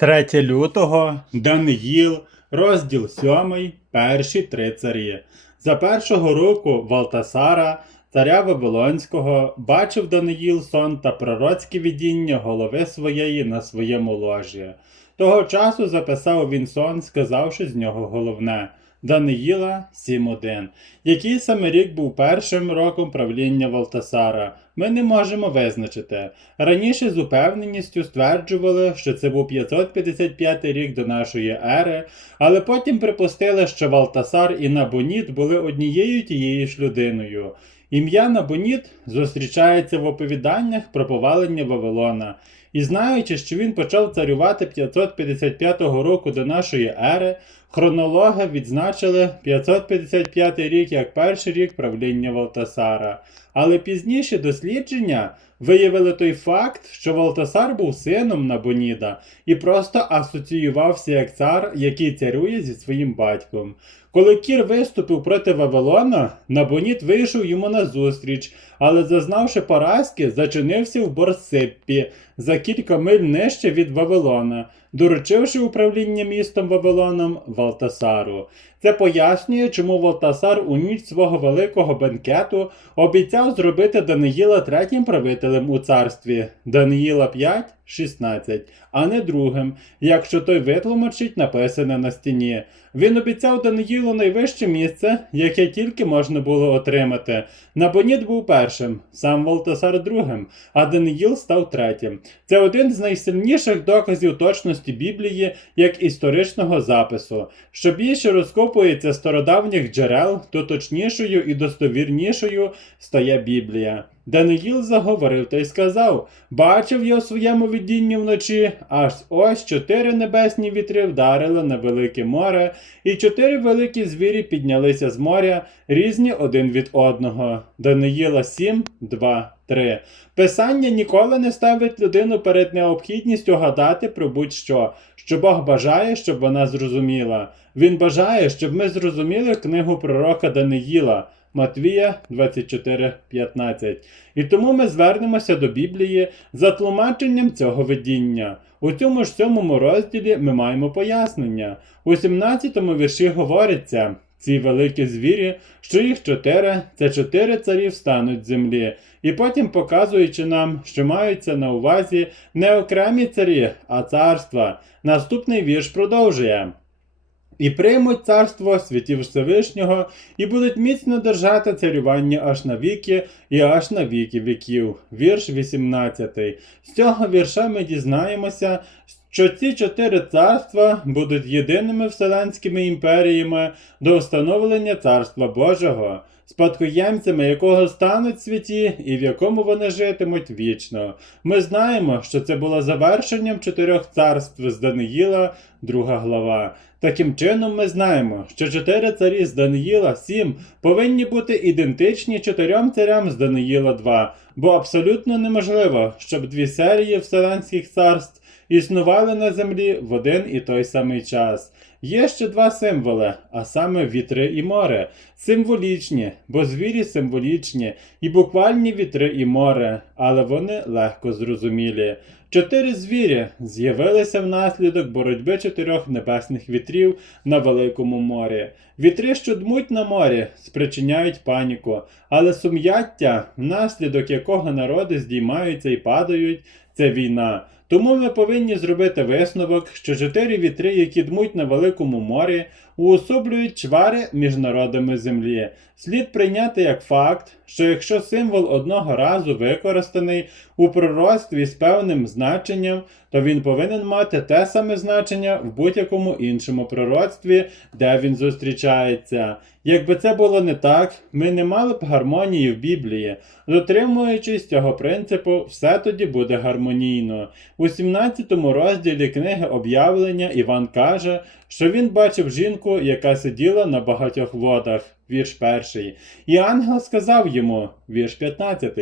3 лютого Даниїл, розділ 7, перші три царі. За першого року Валтасара, царя Вавилонського, бачив Даниїл сон та пророцьке видіння голови своєї на своєму ложі. Того часу записав він сон, сказавши з нього головне. Даниїла 7.1. Який саме рік був першим роком правління Валтасара, ми не можемо визначити. Раніше з упевненістю стверджували, що це був 555 рік до нашої ери, але потім припустили, що Валтасар і Набоніт були однією тією ж людиною. Ім'я Набоніт зустрічається в оповіданнях про повалення Вавилона. І знаючи, що він почав царювати 555 року до нашої ери, хронологи відзначили 555 рік як перший рік правління Валтасара. Але пізніші дослідження виявили той факт, що Валтасар був сином Набоніда і просто асоціювався як цар, який царює зі своїм батьком. Коли Кір виступив проти Вавилона, Набонід вийшов йому назустріч, але, зазнавши поразки, зачинився в Борсиппі за кілька миль нижче від Вавилона, доручивши управління містом Вавилоном Валтасару. Це пояснює, чому Валтасар у ніч свого великого бенкету обіцяв зробити Даниїла третім правителем у царстві Даниїла 5, 16, а не другим, якщо той витлумачить написане на стіні. Він обіцяв Даниїлу найвище місце, яке тільки можна було отримати. Набоніт був першим, сам Валтасар другим, а Даниїл став третім. Це один з найсильніших доказів точності Біблії як історичного запису. Що більше розкопується стародавніх джерел, то точнішою і достовірнішою стає Біблія. Даниїл заговорив та й сказав: Бачив я у своєму видінні вночі, аж ось чотири небесні вітри вдарили на велике море, і чотири великі звірі піднялися з моря, різні один від одного. Даниїла 7, 2, 3. Писання ніколи не ставить людину перед необхідністю гадати про будь-що, що Бог бажає, щоб вона зрозуміла. Він бажає, щоб ми зрозуміли книгу пророка Даниїла. Матвія 24.15. І тому ми звернемося до Біблії за тлумаченням цього видіння. У цьому ж сьомому розділі ми маємо пояснення. У 17-му вірші говориться: ці великі звірі, що їх чотири, це чотири царі встануть з землі. І потім показуючи нам, що маються на увазі не окремі царі, а царства. Наступний вірш продовжує. І приймуть царство святів Всевишнього, і будуть міцно держати царювання аж на віки і аж на віки віків. Вірш 18. З цього вірша ми дізнаємося, що ці чотири царства будуть єдиними вселенськими імперіями до встановлення Царства Божого, спадкоємцями якого стануть святі і в якому вони житимуть вічно. Ми знаємо, що це було завершенням чотирьох царств з Даниїла, друга глава. Таким чином, ми знаємо, що чотири царі з Даниїла 7 повинні бути ідентичні чотирьом царям з Даниїла 2, бо абсолютно неможливо, щоб дві серії вселенських царств існували на землі в один і той самий час. Є ще два символи, а саме вітри і море. Символічні, бо звірі символічні, і буквальні вітри і море, але вони легко зрозумілі. Чотири звірі з'явилися внаслідок боротьби чотирьох небесних вітрів на Великому морі. Вітри, що дмуть на морі, спричиняють паніку, але сум'яття, внаслідок якого народи здіймаються і падають, це війна. Тому ми повинні зробити висновок, що чотири вітри, які дмуть на Великому морі, уособлюють чвари між народами землі. Слід прийняти як факт, що якщо символ одного разу використаний у пророцтві з певним значенням, то він повинен мати те саме значення в будь-якому іншому пророцтві, де він зустрічається. Якби це було не так, ми не мали б гармонії в Біблії. Дотримуючись цього принципу, все тоді буде гармонійно. У 17 розділі книги об'явлення Іван каже, що він бачив жінку, яка сиділа на багатьох водах. Вірш 1. І ангел сказав йому, вірш 15,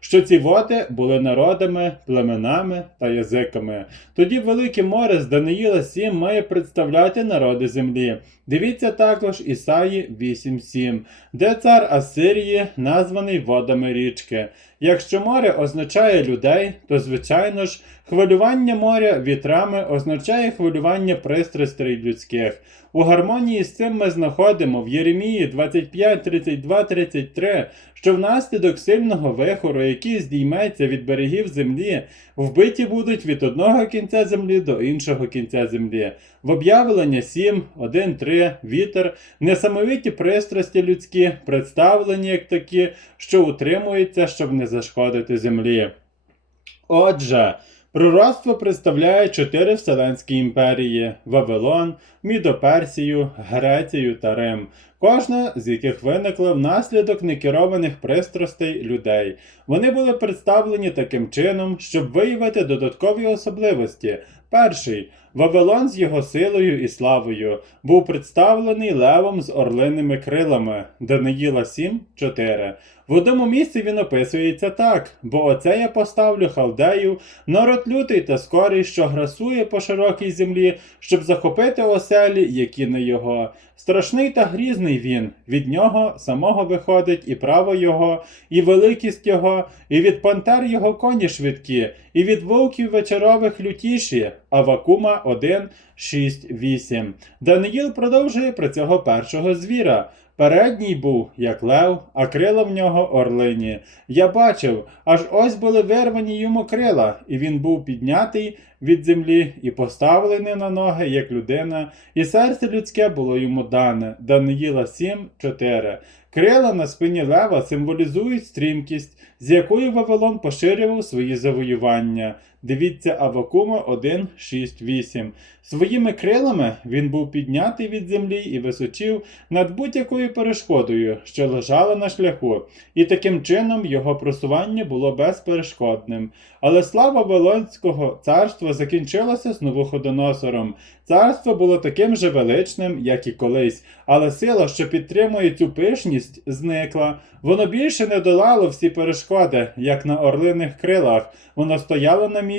що ці води були народами, племенами та язиками. Тоді велике море з Даниїла 7 має представляти народи землі. Дивіться також Ісаї 8.7, де цар Асирії названий водами річки. Якщо море означає людей, то звичайно ж хвилювання моря вітрами означає хвилювання пристрастей людських. У гармонії з цим ми знаходимо в Єремії 25, 32, 33, що внаслідок сильного вихору, який здійметься від берегів землі, вбиті будуть від одного кінця землі до іншого кінця землі. В об'явлення 7, 1, 3, вітер, несамовиті пристрасті людські, представлені як такі, що утримуються, щоб не зашкодити землі. Отже, пророцтво представляє чотири вселенські імперії: Вавилон, Мідоперсію, Грецію та Рим, кожна з яких виникла внаслідок некерованих пристрастей людей. Вони були представлені таким чином, щоб виявити додаткові особливості. Перший Вавилон з його силою і славою був представлений левом з орлиними крилами Даниїла 7.4. В одному місці він описується так: бо оце я поставлю халдею, народ лютий та скорий, що грасує по широкій землі, щоб захопити оселі, які не його. Страшний та грізний він, від нього самого виходить і право його, і великість його, і від пантер його коні швидкі, і від вовків вечорових лютіші. Авакума 1, 6, 8. Даниїл продовжує про цього першого звіра. Передній був, як лев, а крила в нього орлині. Я бачив, аж ось були вирвані йому крила, і він був піднятий від землі і поставлений на ноги, як людина, і серце людське було йому дане. Даниїла 7, 4. Крила на спині лева символізують стрімкість, з якою Вавилон поширював свої завоювання. Дивіться Авакума 1, 6, 8. Своїми крилами він був піднятий від землі і височив над будь-якою перешкодою, що лежала на шляху, і таким чином його просування було безперешкодним. Але слава Вавилонського царства закінчилася з Новоходоносором. Царство було таким же величним, як і колись, але сила, що підтримує цю пишність, зникла. Воно більше не долало всі перешкоди, як на орлиних крилах. Воно стояло на місці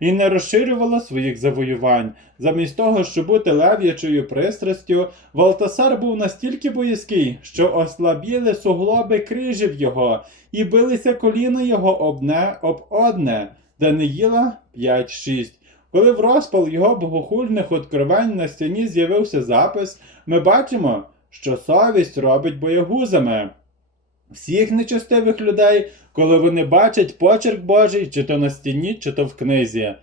і не розширювало своїх завоювань. Замість того, щоб бути лев'ячою пристрастю, Валтасар був настільки боязкий, що ослабіли суглоби крижів його, і билися коліна його обне об одне. Даниїла 5.6. Коли в розпал його богохульних откровень на стіні з'явився запис, ми бачимо, що совість робить боягузами. Всіх нечестивих людей, коли вони бачать почерк Божий, чи то на стіні, чи то в книзі.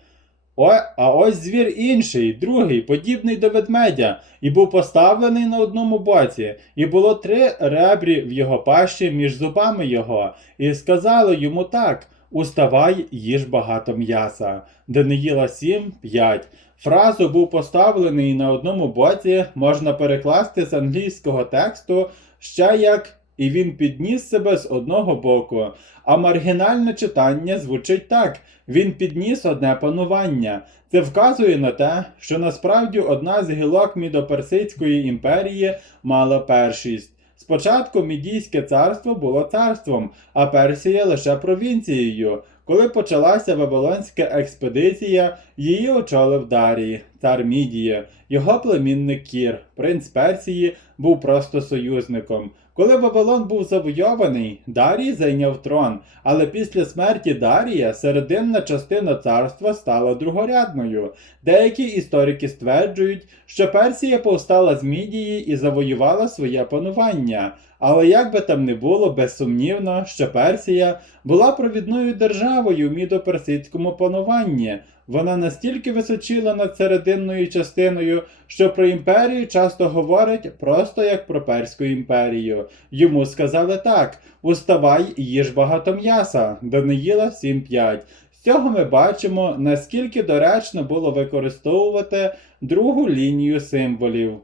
О, а ось звір інший, другий, подібний до ведмедя, і був поставлений на одному боці, і було три ребрі в його пащі між зубами його, і сказали йому так: Уставай, їж багато м'яса. Даниїла 7, 5. Фразу був поставлений на одному боці, можна перекласти з англійського тексту ще як і він підніс себе з одного боку. А маргінальне читання звучить так: він підніс одне панування. Це вказує на те, що насправді одна з гілок Мідоперсидської імперії мала першість. Спочатку Мідійське царство було царством, а Персія лише провінцією. Коли почалася Вавилонська експедиція, її очолив Дарій, цар Мідії. Його племінник Кір, принц Персії, був просто союзником. Коли Вавилон був завойований, Дарій зайняв трон, але після смерті Дарія серединна частина царства стала другорядною. Деякі історики стверджують, що Персія повстала з Мідії і завоювала своє панування. Але як би там не було, безсумнівно, що Персія була провідною державою в мідоперсидському пануванні. Вона настільки височила над серединною частиною, що про імперію часто говорять просто як про Перську імперію. Йому сказали так: уставай, їж багато м'яса, Даниїла 7.5. З цього ми бачимо, наскільки доречно було використовувати другу лінію символів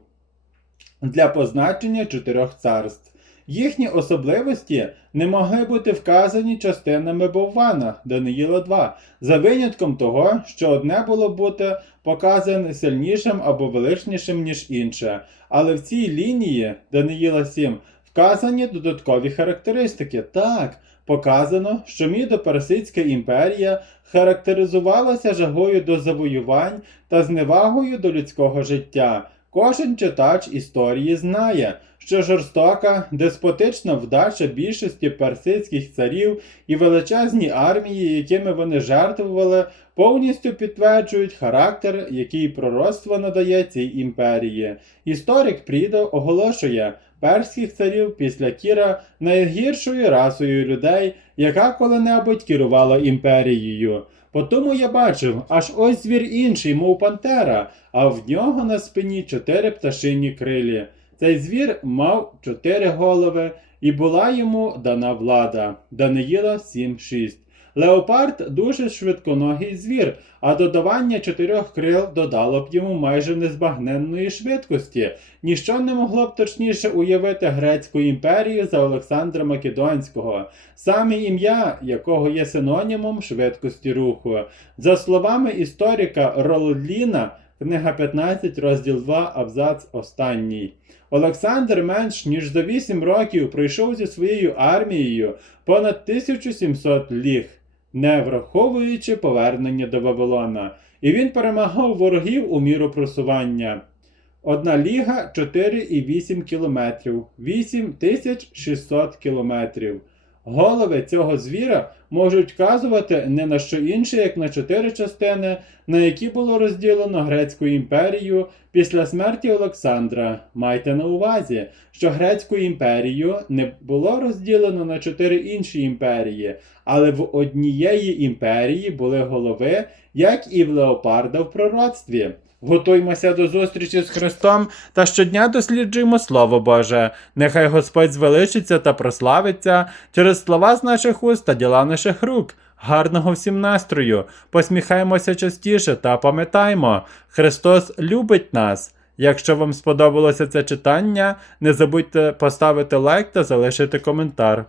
для позначення чотирьох царств. Їхні особливості не могли бути вказані частинами Боввана Даниїла 2, за винятком того, що одне було бути показане сильнішим або величнішим, ніж інше. Але в цій лінії Даниїла 7 вказані додаткові характеристики. Так, показано, що Мідо-Персидська імперія характеризувалася жагою до завоювань та зневагою до людського життя. Кожен читач історії знає, що жорстока, деспотична вдача більшості персидських царів і величезні армії, якими вони жертвували, повністю підтверджують характер, який пророцтво надає цій імперії. Історик Прідо оголошує перських царів після Кіра найгіршою расою людей, яка коли-небудь керувала імперією. Потому я бачив, аж ось звір інший, мов пантера, а в нього на спині чотири пташині крилі. Цей звір мав чотири голови, і була йому дана влада. Даниїла 7.6. Леопард дуже швидконогий звір, а додавання чотирьох крил додало б йому майже незбагненної швидкості. Ніщо не могло б точніше уявити Грецьку імперію за Олександра Македонського, саме ім'я якого є синонімом швидкості руху. За словами історика Ролліна, книга 15, розділ 2, абзац останній. Олександр менш ніж за 8 років пройшов зі своєю армією понад 1700 ліг, не враховуючи повернення до Вавилона, і він перемагав ворогів у міру просування. Одна ліга 4,8 кілометрів, 8600 кілометрів. Голови цього звіра можуть вказувати не на що інше, як на чотири частини, на які було розділено Грецьку імперію після смерті Олександра. Майте на увазі, що Грецьку імперію не було розділено на чотири інші імперії, але в однієї імперії були голови, як і в Леопарда в пророцтві. Готуймося до зустрічі з Христом та щодня досліджуємо Слово Боже. Нехай Господь звеличиться та прославиться через слова з наших уст та діла наших рук. Гарного всім настрою! Посміхаємося частіше та пам'ятаймо, Христос любить нас. Якщо вам сподобалося це читання, не забудьте поставити лайк та залишити коментар.